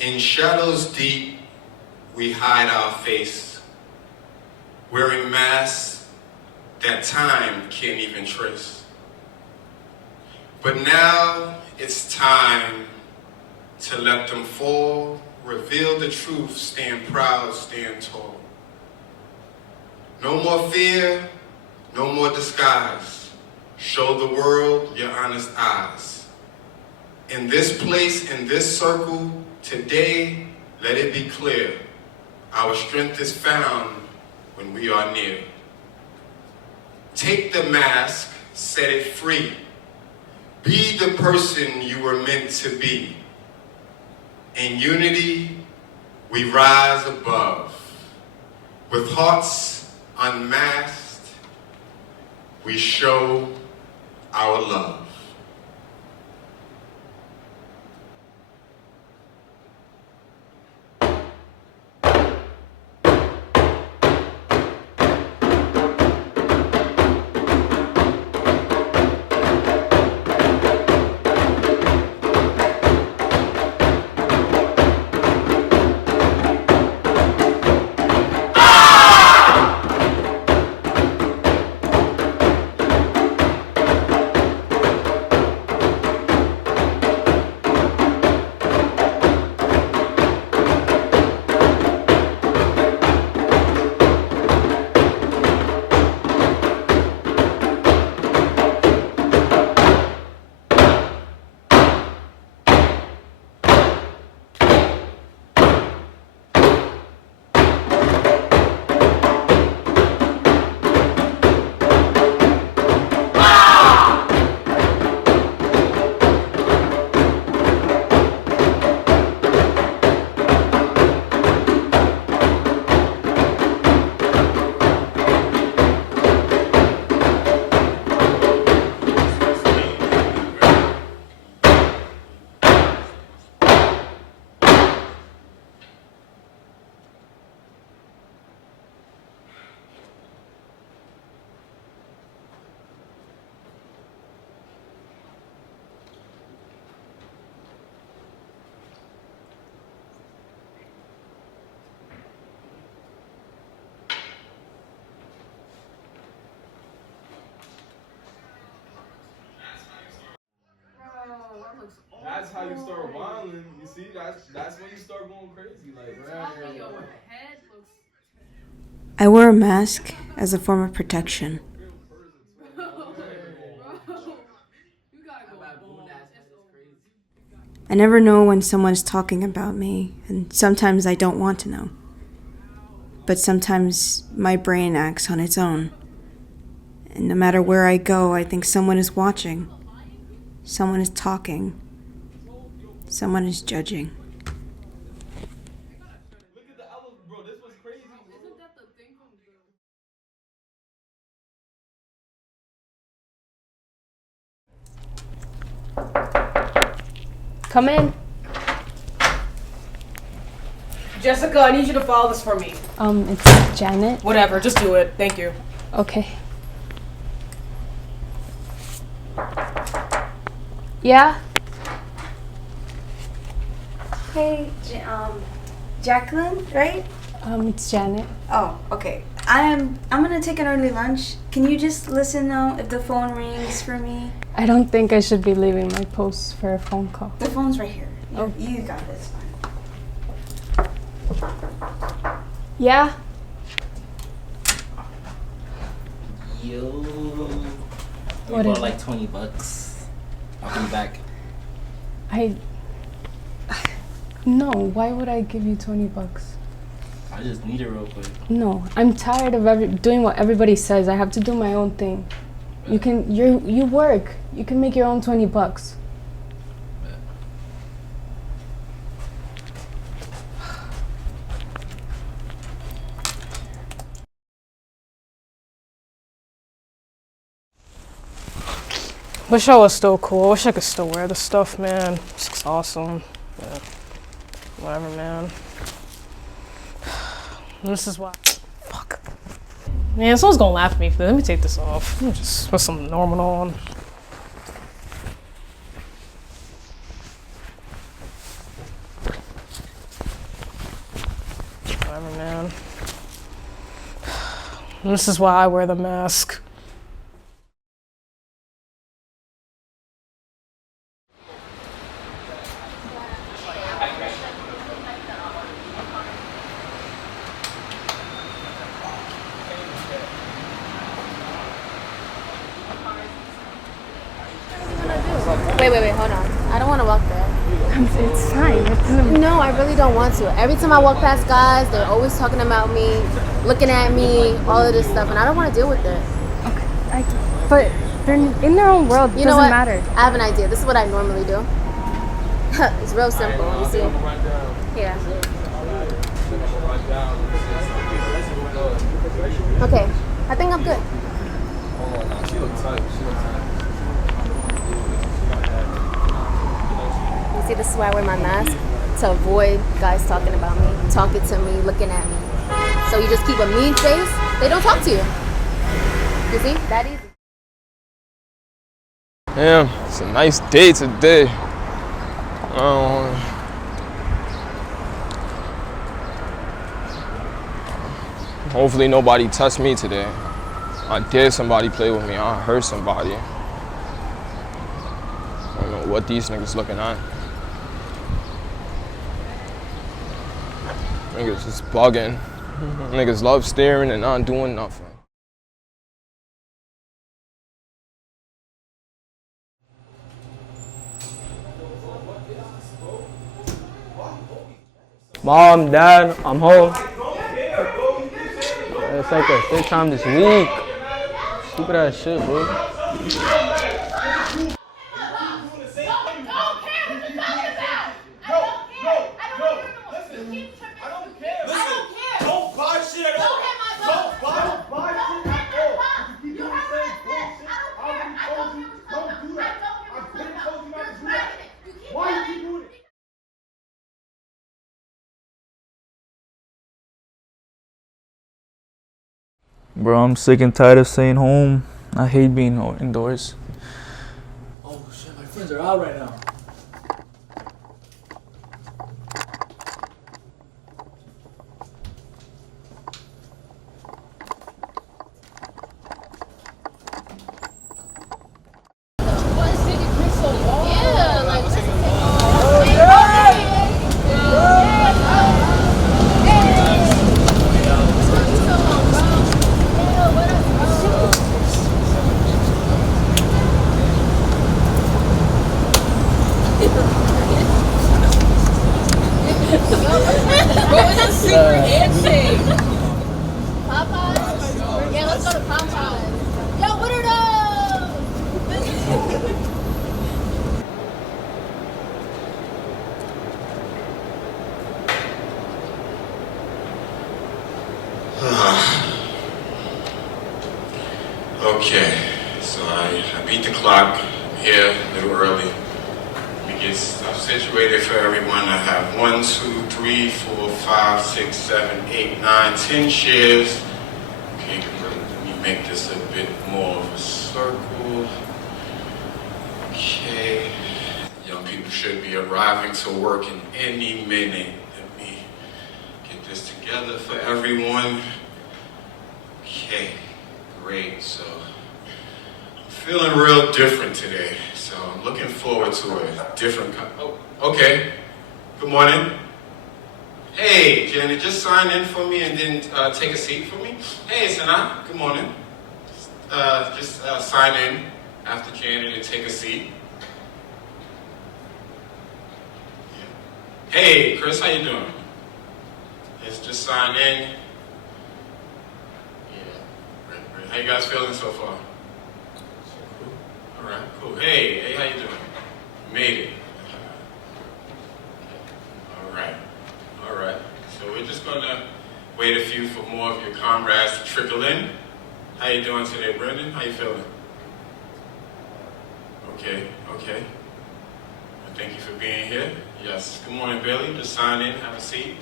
In shadows deep, we hide our face, wearing masks that time can't even trace. But now it's time to let them fall, reveal the truth, stand proud, stand tall. No more fear, no more disguise. Show the world your honest eyes. In this place, in this circle, today, let it be clear. Our strength is found when we are near. Take the mask, set it free. Be the person you were meant to be. In unity, we rise above. With hearts unmasked, we show our love. That's how you start wilding. You see, that's when you start going crazy. Like, Your head looks. I wear a mask as a form of protection. Bro, you gotta go bald. I never know when someone's talking about me, and sometimes I don't want to know. But sometimes my brain acts on its own. And no matter where I go, I think someone is watching. Someone is talking. Someone is judging. look at the elephant, bro. This was crazy, bro. Isn't that the thing from the... Come in. Jessica, I need you to follow this for me. It's Janet. Whatever, just do it. Thank you. Okay. Yeah? Hey, Jacqueline, right? It's Janet. Oh, okay. I'm gonna take an early lunch. Can you just listen now if the phone rings for me? I don't think I should be leaving my post for a phone call. The phone's right here. Oh. You got it. It's fine. Yeah? Yo, we What bought is like $20. I'll be back. No, why would I give you $20? I just need it real quick. No, I'm tired of doing what everybody says. I have to do my own thing. You work. You can make your own $20. Wish I was still cool. Wish I could still wear the stuff, man. This looks awesome. Yeah. Whatever, man. This is why. Fuck. Man, someone's gonna laugh at me for this. Let me take this off. Let me just put something normal on. whatever, man. This is why I wear the mask. Wait, hold on. I don't want to walk there. It's fine. It doesn't. No, I really don't want to. Every time I walk past guys, they're always talking about me, looking at me, all of this stuff, and I don't want to deal with it. But they're in their own world. It You know doesn't what? matter. I have an idea. This is what I normally do. It's real simple. You see? Here. Okay. I think I'm good. She look tight. You see, this is why I wear my mask, to avoid guys talking about me, talking to me, looking at me. So you just keep a mean face, they don't talk to you. You see? That easy. Damn, it's a nice day today. Hopefully nobody touched me today. I dare somebody play with me. I hurt somebody. I don't know what these niggas looking at. Niggas just bugging. Niggas love staring and not doing nothing. Mom, Dad, I'm home. It's like the third time this week. Stupid ass shit, bro. Bro, I'm sick and tired of staying home. I hate being indoors. Oh shit, my friends are out right now. Okay, so I beat the clock. I'm here a little early. Let me get stuff situated for everyone. I have 1, 2, 3, 4, 5, 6, 7, 8, 9, 10 chairs. Okay, let me make this a bit more of a circle. Okay, young people should be arriving to work in any minute. Let me get this together for everyone. Okay, great. So I'm feeling real different today. So I'm looking forward to a different. Oh, okay. Good morning. Hey, Janet, just sign in for me and then take a seat for me. Hey, Sana. Good morning. Just sign in after Janet and take a seat. Yeah. Hey, Chris, how you doing? Just sign in. How you guys feeling so far? All right, cool. Hey, how you doing? Made it. All right. So we're just gonna wait a few for more of your comrades to trickle in. How you doing today, Brendan? How you feeling? Okay. Thank you for being here. Yes. Good morning, Billy. Just sign in, have a seat.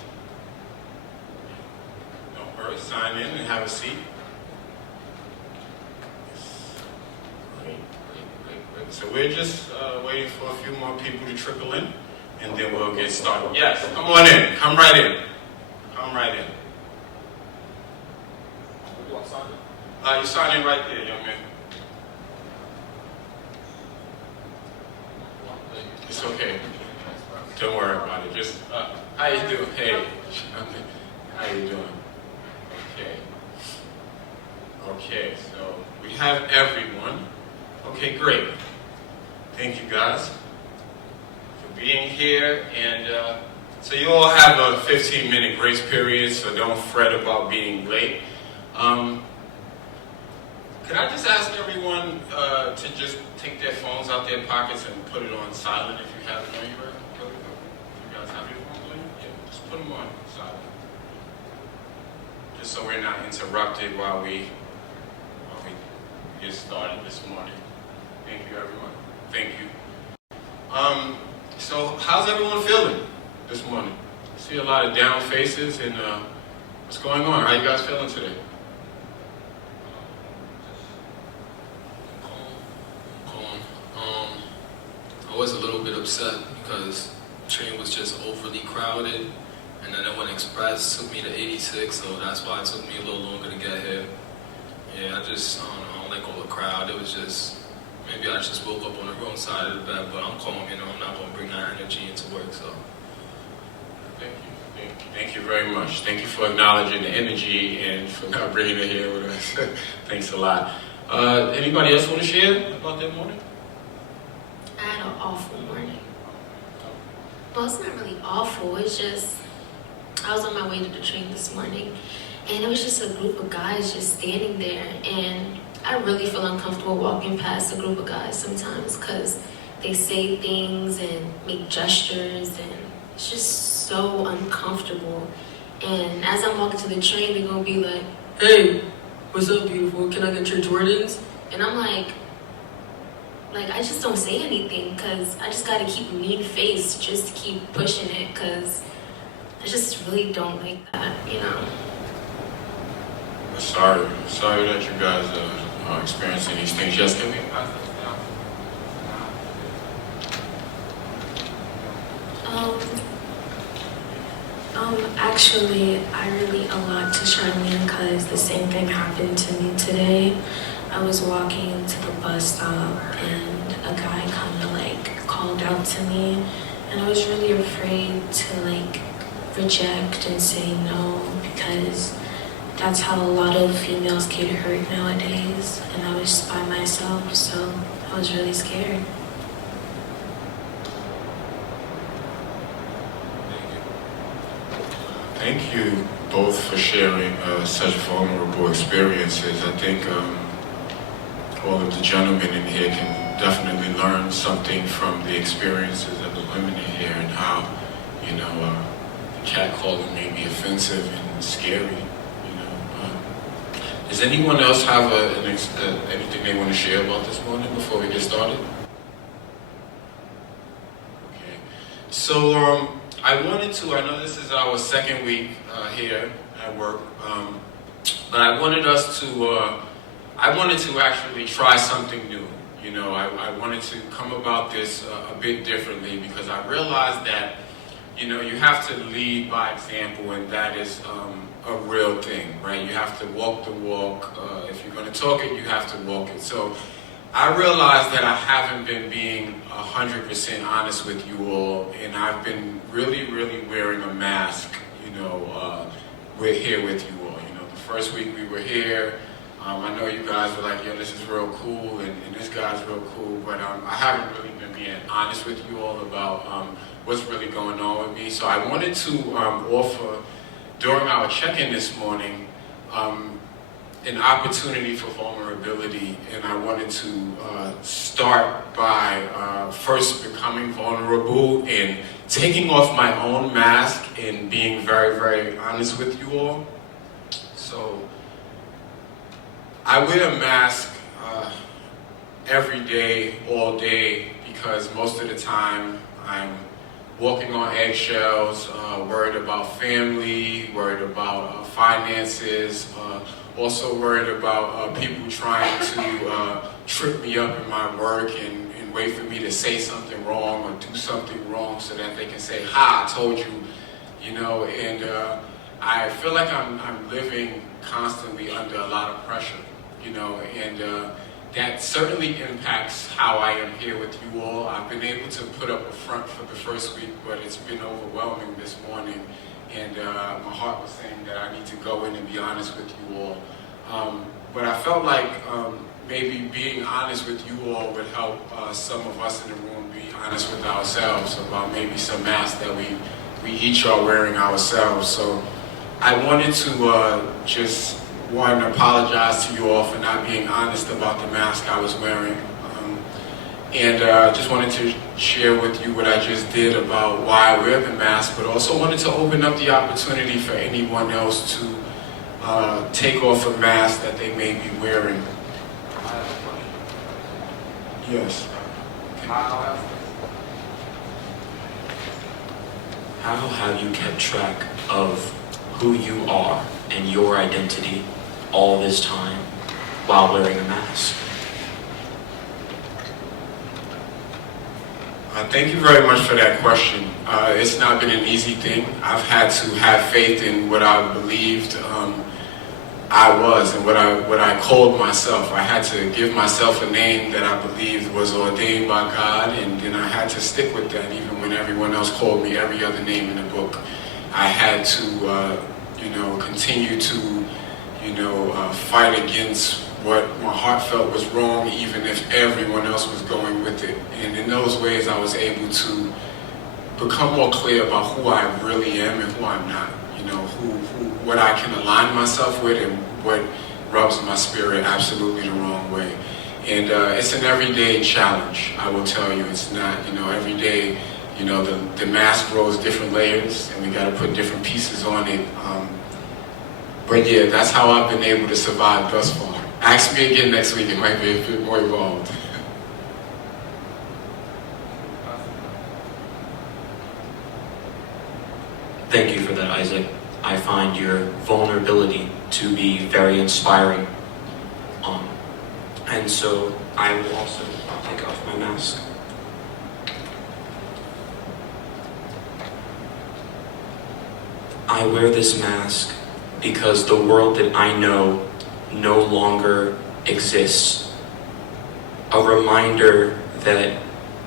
Don't worry, sign in and have a seat. Great. So we're just waiting for a few more people to trickle in, and then we'll get started. Yes, come on in. Come right in. sign in right there, young man. It's okay. Don't worry about it. Just, how you doing? Hey. How you doing? Okay. Okay, so we have everyone. Okay, great. Thank you guys for being here. And so you all have a 15-minute grace period, so don't fret about being late. Could I just ask everyone to just take their phones out their pockets and put it on silent if you have it anywhere? You guys have your phones on you? Yeah, just put them on silent. Just so we're not interrupted while we get started this morning. Thank you, everyone. Thank you. So how's everyone feeling this morning? I see a lot of down faces, and what's going on? How you guys feeling today? I was a little bit upset because the train was just overly crowded, and then it went express, took me to 86, so that's why it took me a little longer to get here. Yeah, I don't know, I don't like all the crowd. It was just, maybe I just woke up on the wrong side of the bed, but I'm calm, I'm not going to bring that energy into work, so. Thank you very much. Thank you for acknowledging the energy and for not bringing it here with us. Thanks a lot. Anybody else want to share about their morning? I had an awful morning. Well, it's not really awful. It's just, I was on my way to the train this morning, and it was just a group of guys just standing there, and I really feel uncomfortable walking past a group of guys sometimes because they say things and make gestures, and it's just so uncomfortable. And as I'm walking to the train, they're gonna be like, "Hey, what's up, beautiful? Can I get your Jordans?" And I'm like I just don't say anything because I just gotta keep a mean face just to keep pushing it because I just really don't like that, Sorry that you guys are experiencing these things. Yes, can we pass this down? Actually, I relate a lot to Charlene because the same thing happened to me today. I was walking to the bus stop and a guy kind of called out to me, and I was really afraid to reject and say no because that's how a lot of females get hurt nowadays, and I was by myself, so I was really scared. Thank you both for sharing such vulnerable experiences. I think all of the gentlemen in here can definitely learn something from the experiences of the women in here and how, catcalling may be offensive and scary. Does anyone else have anything they want to share about this morning before we get started? Okay. So I know this is our second week here at work, but I wanted to actually try something new. I wanted to come about this a bit differently because I realized that, you have to lead by example, and that is a real thing, right? You have to walk the walk. If you're going to talk it, you have to walk it. So I realized that I haven't been being 100% honest with you all, and I've been really, really wearing a mask, we're here with you all. The first week we were here, I know you guys were like, this is real cool, and this guy's real cool, but I haven't really been being honest with you all about what's really going on with me. So I wanted to offer, during our check-in this morning, an opportunity for vulnerability, and I wanted to start by first becoming vulnerable and taking off my own mask and being very, very honest with you all. So I wear a mask every day, all day, because most of the time I'm walking on eggshells, worried about family, worried about finances, also worried about people trying to trip me up in my work and wait for me to say something wrong or do something wrong so that they can say, "Ha, I told you," and I feel like I'm living constantly under a lot of pressure. you know, and that certainly impacts how I am here with you all. I've been able to put up a front for the first week, but it's been overwhelming this morning, and my heart was saying that I need to go in and be honest with you all. But I felt like maybe being honest with you all would help some of us in the room be honest with ourselves about maybe some masks that we each are wearing ourselves. So I wanted to just, one, apologize to you all for not being honest about the mask I was wearing. And just wanted to share with you what I just did about why I wear the mask, but also wanted to open up the opportunity for anyone else to take off a mask that they may be wearing. Yes. How have you kept track of who you are and your identity all this time while wearing a mask? Thank you very much for that question. It's not been an easy thing. I've had to have faith in what I believed I was and what I called myself. I had to give myself a name that I believed was ordained by God, and then I had to stick with that even when everyone else called me every other name in the book. I had to, continue to, fight against what my heart felt was wrong, even if everyone else was going with it. And in those ways, I was able to become more clear about who I really am and who I'm not. What I can align myself with and what rubs my spirit absolutely the wrong way. And it's an everyday challenge, I will tell you. It's not, every day, the mask grows different layers and we got to put different pieces on it. But yeah, that's how I've been able to survive thus far. Ask me again next week, it might be a bit more involved. Thank you for that, Isaac. I find your vulnerability to be very inspiring. And so I will also take off my mask. I wear this mask because the world that I know no longer exists. A reminder that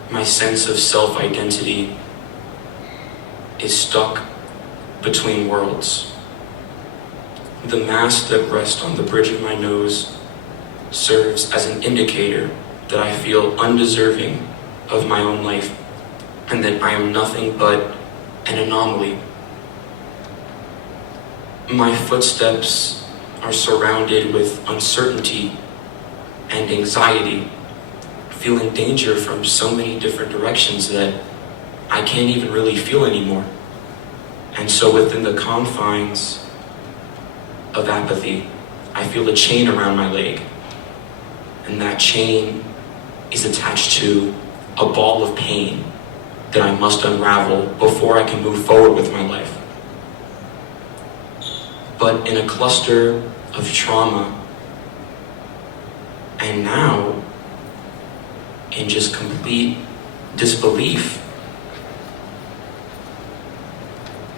my sense of self-identity is stuck between worlds. The mask that rests on the bridge of my nose serves as an indicator that I feel undeserving of my own life and that I am nothing but an anomaly. My footsteps are surrounded with uncertainty and anxiety, feeling danger from so many different directions that I can't even really feel anymore. And so within the confines of apathy, I feel a chain around my leg. And that chain is attached to a ball of pain that I must unravel before I can move forward with my life. But in a cluster of trauma, and now in just complete disbelief,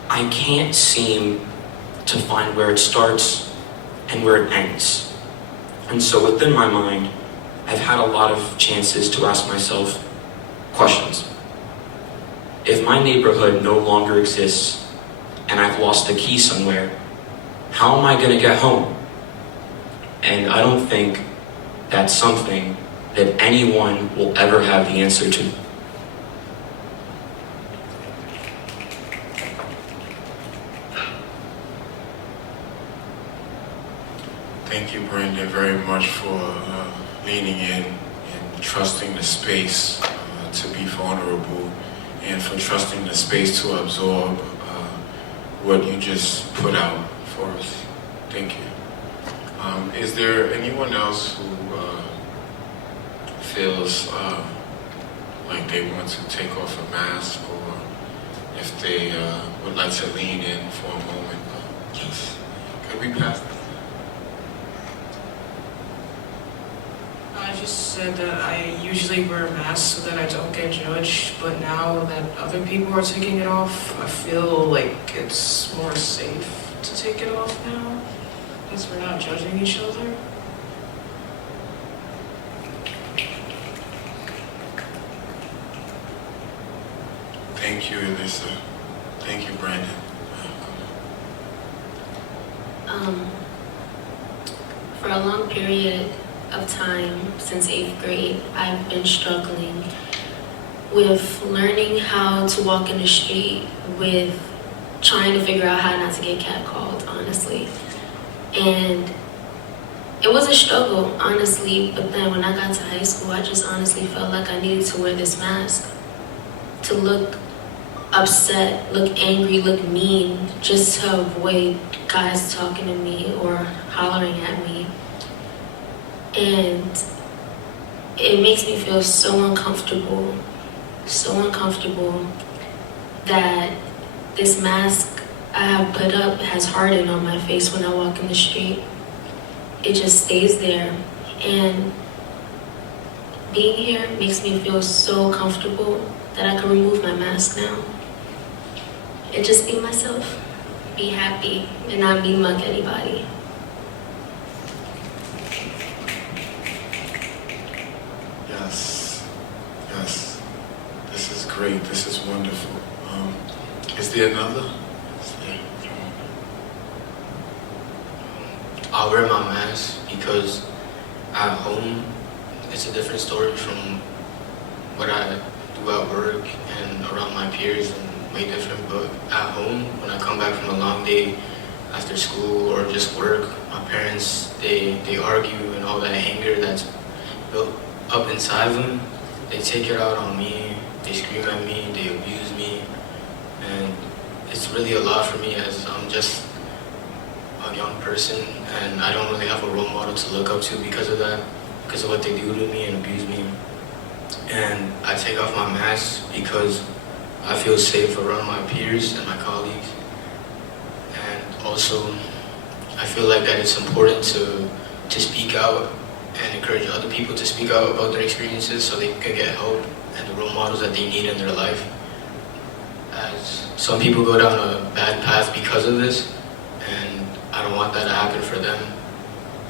I can't seem to find where it starts and where it ends. And so within my mind, I've had a lot of chances to ask myself questions. If my neighborhood no longer exists and I've lost the key somewhere, how am I going to get home? And I don't think that's something that anyone will ever have the answer to. Thank you, Brandon, very much for leaning in and trusting the space to be vulnerable and for trusting the space to absorb what you just put out for us. Thank you. Is there anyone else who feels like they want to take off a mask, or if they would like to lean in for a moment? Yes. Could we pass this? I just said that I usually wear a mask so that I don't get judged, but now that other people are taking it off, I feel like it's more safe to take it off now, because we're not judging each other. Yes, sir. Thank you, Brandon. For a long period of time since 8th grade, I've been struggling with learning how to walk in the street, with trying to figure out how not to get catcalled, honestly. And it was a struggle, honestly, but then when I got to high school, I just honestly felt like I needed to wear this mask, to look upset, look angry, look mean, just to avoid guys talking to me or hollering at me. And it makes me feel so uncomfortable that this mask I have put up has hardened on my face when I walk in the street. It just stays there. And being here makes me feel so comfortable that I can remove my mask now. And just be myself, be happy, and not be mug anybody. Yes, yes. This is great. This is wonderful. Is there another? I wear my mask because at home it's a different story from what I do at work and around my peers, and way different. But at home, when I come back from a long day after school or just work, my parents, they argue, and all that anger that's built up inside them, they take it out on me. They scream at me, they abuse me, and it's really a lot for me as I'm just a young person, and I don't really have a role model to look up to because of that, because of what they do to me and abuse me. And I take off my mask because I feel safe around my peers and my colleagues. And also, I feel like that it's important to speak out and encourage other people to speak out about their experiences so they can get help and the role models that they need in their life. As some people go down a bad path because of this, and I don't want that to happen for them,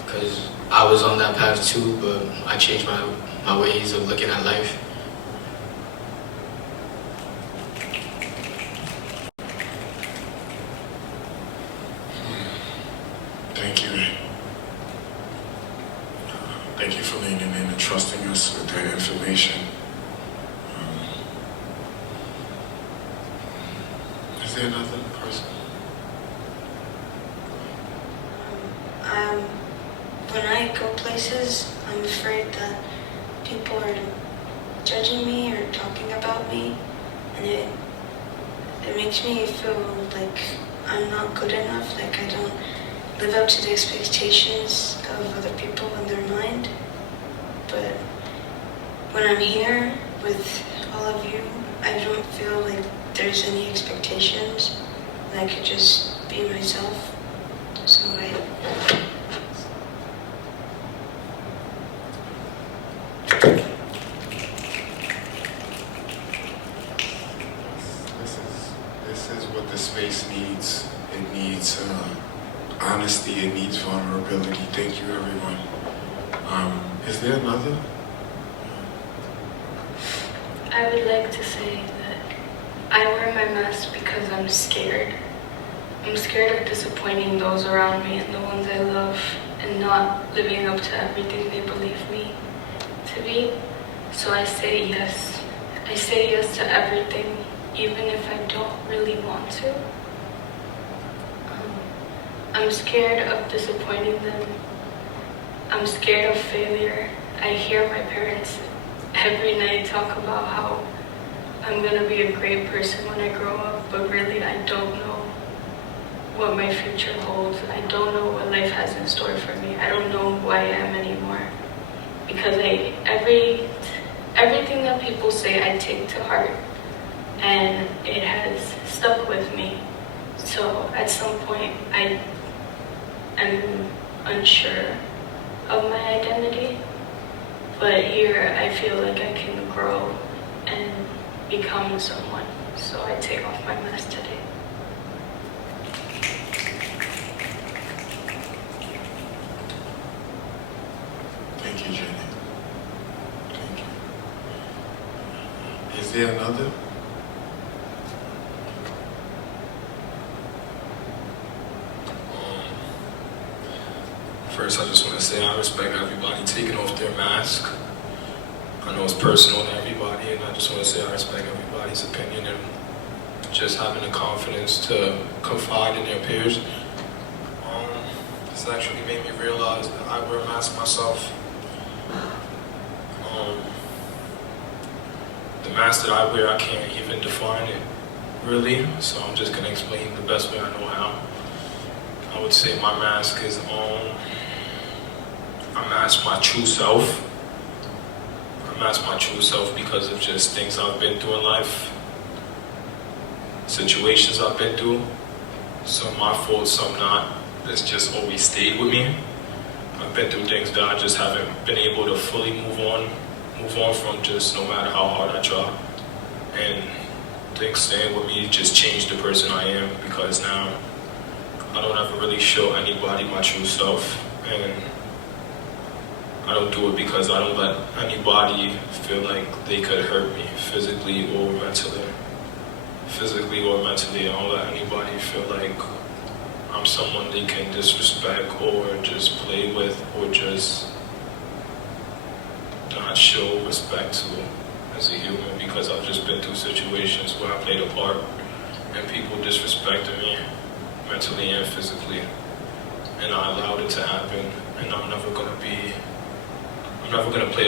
because I was on that path too, but I changed my ways of looking at life. Thank you. Thank you for leaning in and trusting us with that information. Is there another person? When I go places, I'm afraid that people are judging me or talking about me, and it makes me feel like I'm not good enough, like I don't live up to the expectations of other people in their mind. But when I'm here with all of you, I don't feel like there's any expectations, and I could just be myself. So This is what the space needs. It needs honesty. It needs vulnerability. Thank you, everyone. Is there another? I would like to say that I wear my mask because I'm scared. I'm scared of disappointing those around me and the ones I love, and not living up to everything they believe me to be. So I say yes. I say yes to everything, even if I don't really want to. I'm scared of disappointing them. I'm scared of failure. I hear my parents every night talk about how I'm gonna be a great person when I grow up, but really I don't know what my future holds. I don't know what life has in store for me. I don't know who I am anymore, because everything that people say I take to heart, and it has stuck with me. So at some point I am unsure of my identity, but here I feel like I can grow and become someone. So I take off my mask today. Thank you, Jenny. Thank you. Is there another? First, I just want to say I respect everybody taking off their mask. I know it's personal to everybody, and I just want to say I respect everybody's opinion and just having the confidence to confide in their peers. This actually made me realize that I wear a mask myself. The mask that I wear, I can't even define it, really, so I'm just going to explain the best way I know how. I would say my mask is I mask my true self. I mask my true self because of just things I've been through in life, situations I've been through, some my fault, some not, that's just always stayed with me. I've been through things that I just haven't been able to fully move on from, just no matter how hard I try. And things staying with me just changed the person I am, because now I don't ever really show anybody my true self, and I don't do it because I don't let anybody feel like they could hurt me physically or mentally. I don't let anybody feel like I'm someone they can disrespect or just play with or just not show respect to as a human, because I've just been through situations where I played a part and people disrespected me mentally and physically, and I allowed it to happen, and I'm never gonna play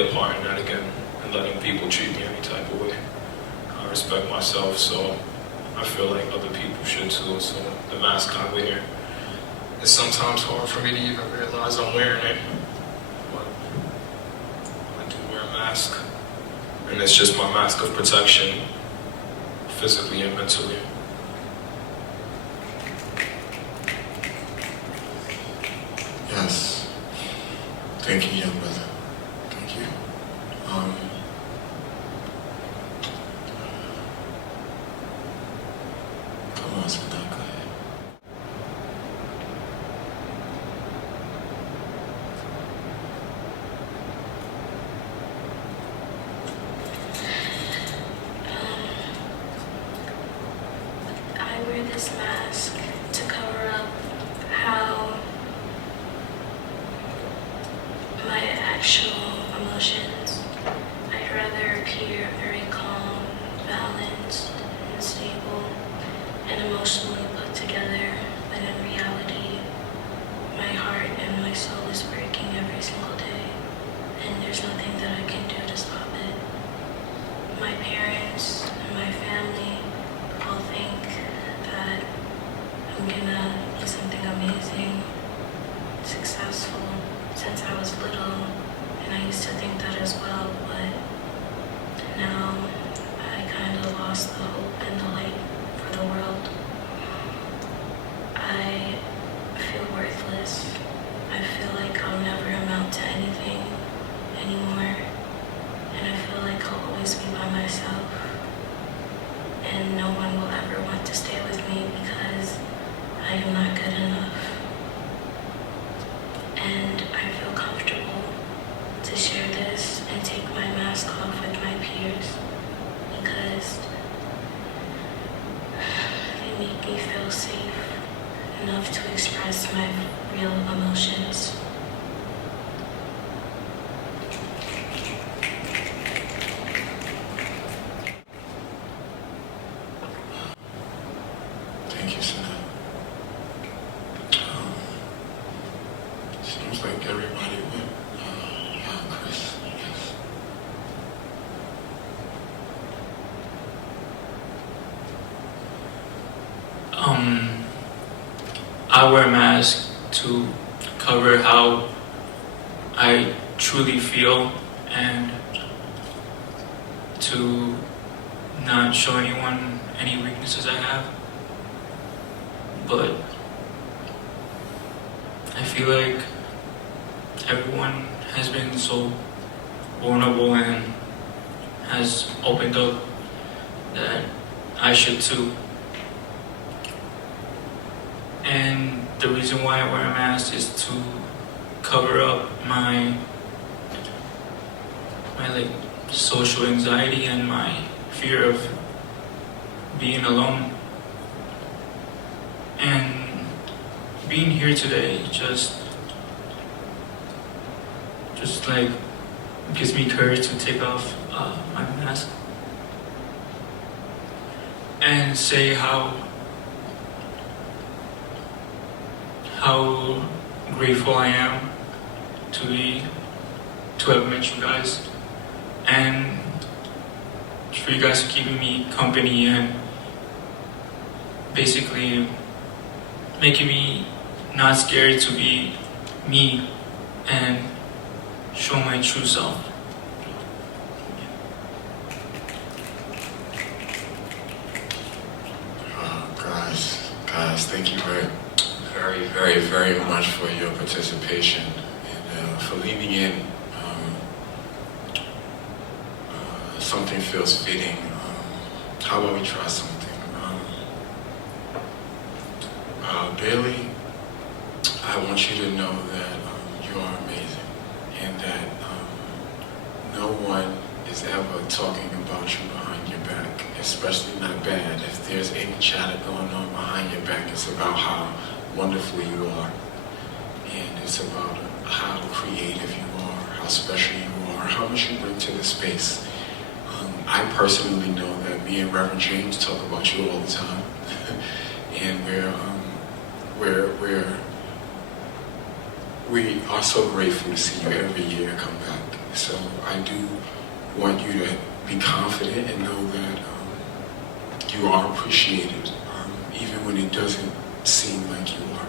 a part in that again and letting people treat me any type of way. I respect myself, so I feel like other people should too. So the mask I wear, it's sometimes hard for me to even realize I'm wearing it, but I do wear a mask, and it's just my mask of protection, physically and mentally. Yes. Thank you, young brother. Thank you. Come on, Sadat, go ahead. I wear this mask to cover up how my actual emotions. I'd rather appear very calm, balanced, and stable, and emotionally put together, but in reality, my heart and my soul is breaking every single day, and there's nothing that I can do to stop it. My parents and my family all think that I'm gonna do something amazing, successful, since I was little, and I used to think that as well, but now I kind of lost the hope and the light for the world. I feel worthless. I feel like I'll never amount to anything anymore, and I feel like I'll always be by myself, and no one will ever want to stay with me because I am not good enough. And I feel comfortable to share this and take my mask off with my peers because they make me feel safe enough to express my real emotions. Thank you, Sadat. Seems like everybody went. Chris, yes. I wear a mask to cover how I truly feel and to not show anyone any weaknesses I have. But I feel like everyone has been so vulnerable and has opened up that I should too. And the reason why I wear a mask is to cover up my like social anxiety and my fear of being alone. And being here today just just like gives me courage to take off my mask and say how grateful I am to have met you guys, and for you guys keeping me company and basically making me not scared to be me and show my true self. Guys, thank you very much for your participation and for leaning in. Something feels fitting. How about we try something? Bailey, I want you to know that you are amazing and that no one is ever talking about you behind your back, especially not bad. If there's any chatter going on behind your back, it's about how wonderful you are. And it's about how creative you are, how special you are, how much you bring to the space. I personally know that me and Reverend James talk about you all the time. And we are so grateful to see you every year come back. So I do want you to be confident and know that you are appreciated, even when it doesn't seem like you are.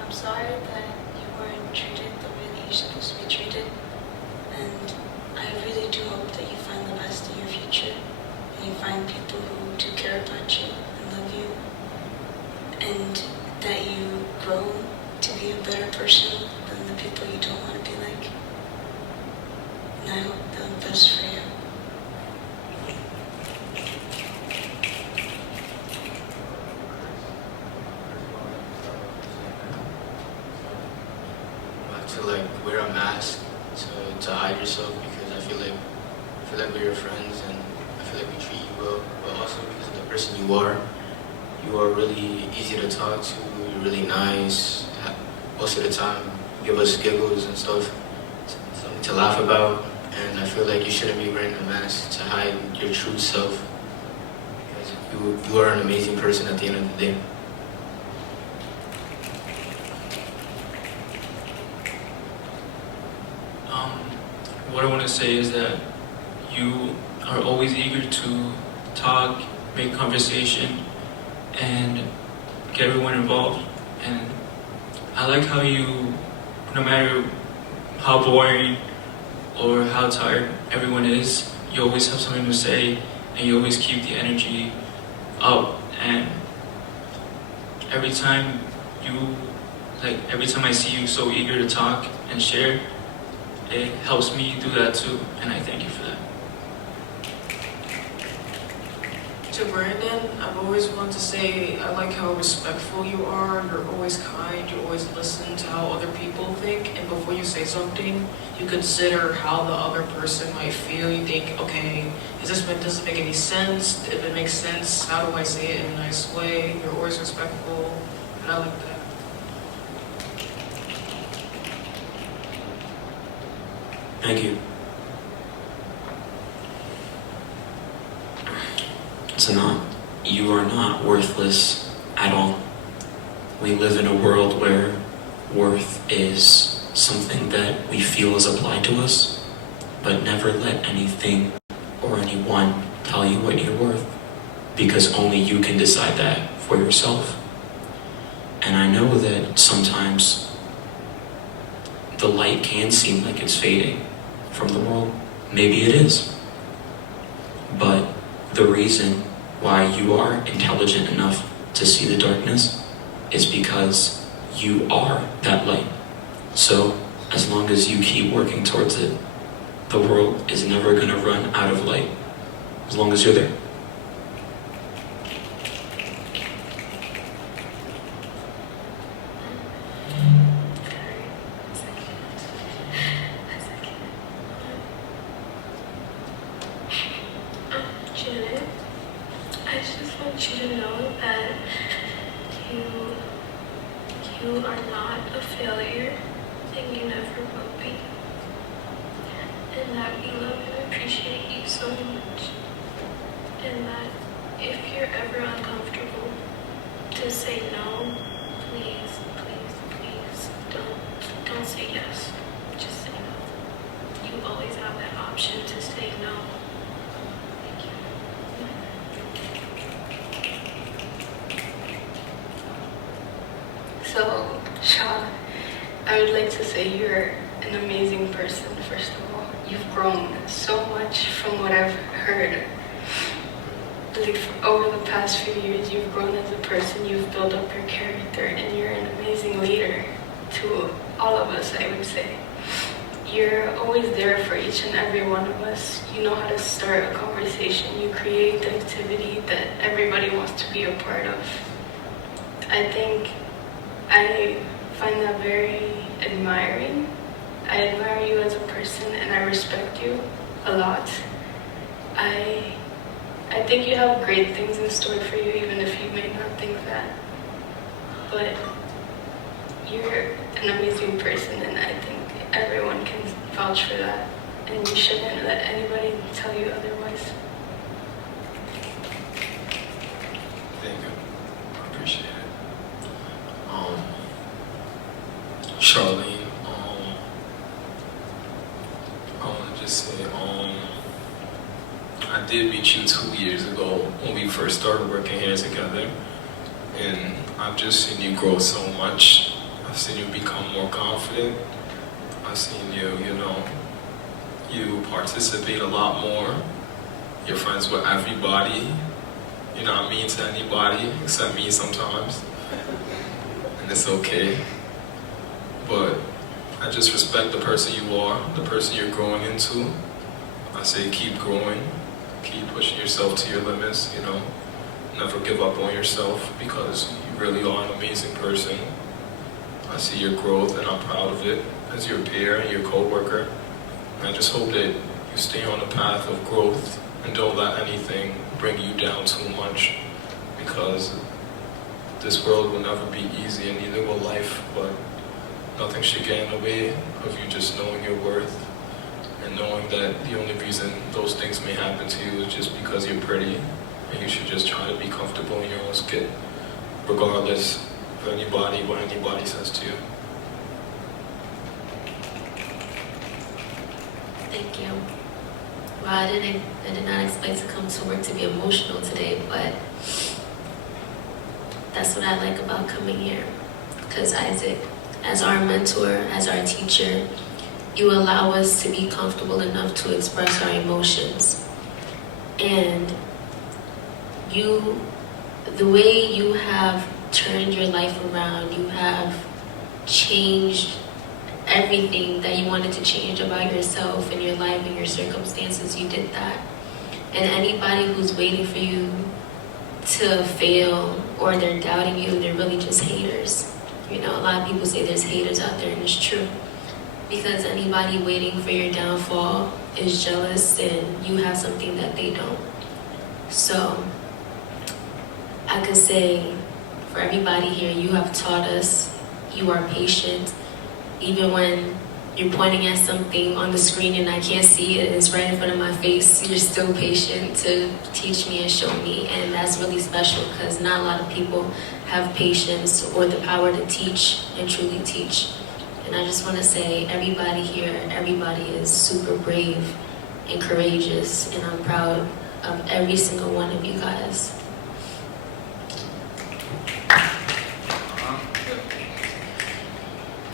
I'm sorry that you weren't treated the way that you're supposed to be treated, and I really do hope that you find the best in your future, and you find people who do care about you and love you, and that you grow to be a better person than the people you don't want to be like. And I hope the best for you. To like wear a mask to hide yourself, because I feel like we're your friends and I feel like we treat you well, but also because of the person you are really easy to talk to, you're really nice. Most of the time you give us giggles and stuff, something to laugh about, and I feel like you shouldn't be wearing a mask to hide your true self, because you are an amazing person at the end of the day. What I want to say is that you are always eager to talk, make conversation, and get everyone involved. And I like how you, no matter how boring or how tired everyone is, you always have something to say, and you always keep the energy up. And every time I see you so eager to talk and share, it helps me do that too, and I thank you for that. To Brandon, I've always wanted to say I like how respectful you are. You're always kind. You always listen to how other people think, and before you say something, you consider how the other person might feel. You think, okay, does it make any sense? If it makes sense, how do I say it in a nice way? You're always respectful, and I like that. Thank you. So you are not worthless at all. We live in a world where worth is something that we feel is applied to us, but never let anything or anyone tell you what you're worth, because only you can decide that for yourself. And I know that sometimes the light can seem like it's fading from the world. Maybe it is. But the reason why you are intelligent enough to see the darkness is because you are that light. So as long as you keep working towards it, the world is never going to run out of light, as long as you're there. I just want you to know that you are not a failure, and you never will be. And that we love and appreciate you so much. And that if you're ever uncomfortable to say no, please, please, please don't say yes. Just say no. You always have that option to say no. Thank you. So, Sean, I would like to say you're an amazing person, first of all. You've grown so much from what I've heard. Like, over the past few years, you've grown as a person, you've built up your character, and you're an amazing leader to all of us, I would say. You're always there for each and every one of us. You know how to start a conversation. You create the activity that everybody wants to be a part of. I find that very admiring. I admire you as a person, and I respect you a lot. I think you have great things in store for you, even if you may not think that. But you're an amazing person, and I think everyone can vouch for that. And you shouldn't let anybody tell you otherwise. Thank you. I appreciate it. Charlene, I want to just say, I did meet you 2 years ago when we first started working here together, and I've just seen you grow so much. I've seen you become more confident. I've seen you, you participate a lot more. You're friends with everybody. You're not mean to anybody except me sometimes, and it's okay. But I just respect the person you are, the person you're growing into. I say keep growing, keep pushing yourself to your limits, Never give up on yourself, because you really are an amazing person. I see your growth, and I'm proud of it as your peer and your co-worker. And I just hope that you stay on the path of growth and don't let anything bring you down too much, because this world will never be easy, and neither will life, but nothing should get in the way of you just knowing your worth and knowing that the only reason those things may happen to you is just because you're pretty, and you should just try to be comfortable in your own skin, regardless of what anybody says to you. Thank you. Well, I did not expect to come to work to be emotional today, but that's what I like about coming here. Because Isaac, as our mentor, as our teacher, you allow us to be comfortable enough to express our emotions. And the way you have turned your life around, you have changed everything that you wanted to change about yourself and your life and your circumstances, you did that. And anybody who's waiting for you to fail or they're doubting you, they're really just haters. A lot of people say there's haters out there, and it's true. Because anybody waiting for your downfall is jealous, and you have something that they don't. So I could say for everybody here, you have taught us, you are patient. Even when you're pointing at something on the screen and I can't see it, it's right in front of my face, you're still patient to teach me and show me. And that's really special, because not a lot of people have patience or the power to teach and truly teach. And I just want to say, everybody here, everybody is super brave and courageous, and I'm proud of every single one of you guys.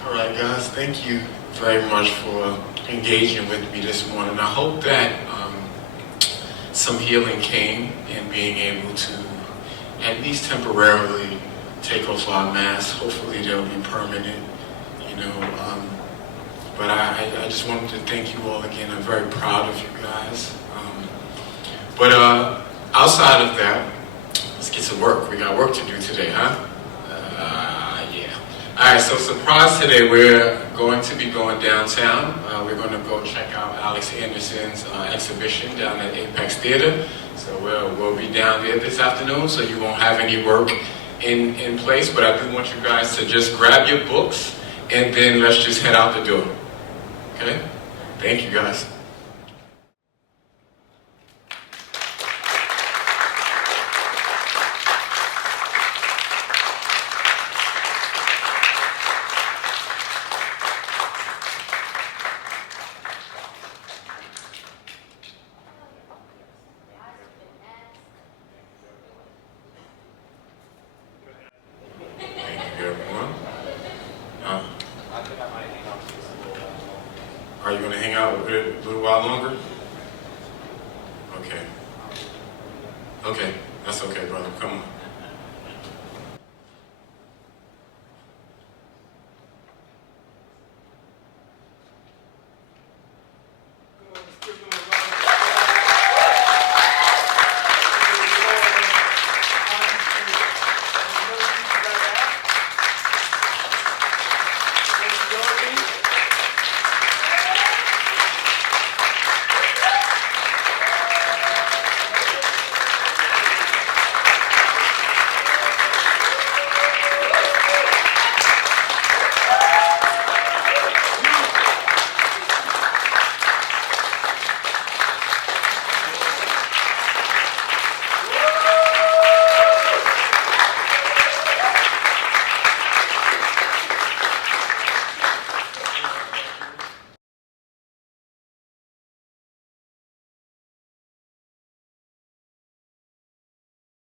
All right, guys, thank you very much for engaging with me this morning. I hope that some healing came in being able to at least temporarily take off our masks. Hopefully they'll be permanent, but I just wanted to thank you all again. I'm very proud of you guys. But outside of that, let's get to work. We got work to do today, huh? Yeah. All right, so surprise today, we're going to be going downtown. We're going to go check out Alex Anderson's exhibition down at Apex Theater. So we'll be down there this afternoon, so you won't have any work in place. But I do want you guys to just grab your books, and then let's just head out the door. Okay? Thank you, guys. Are you going to hang out a little while longer? Okay. Okay, that's okay, brother. Come on.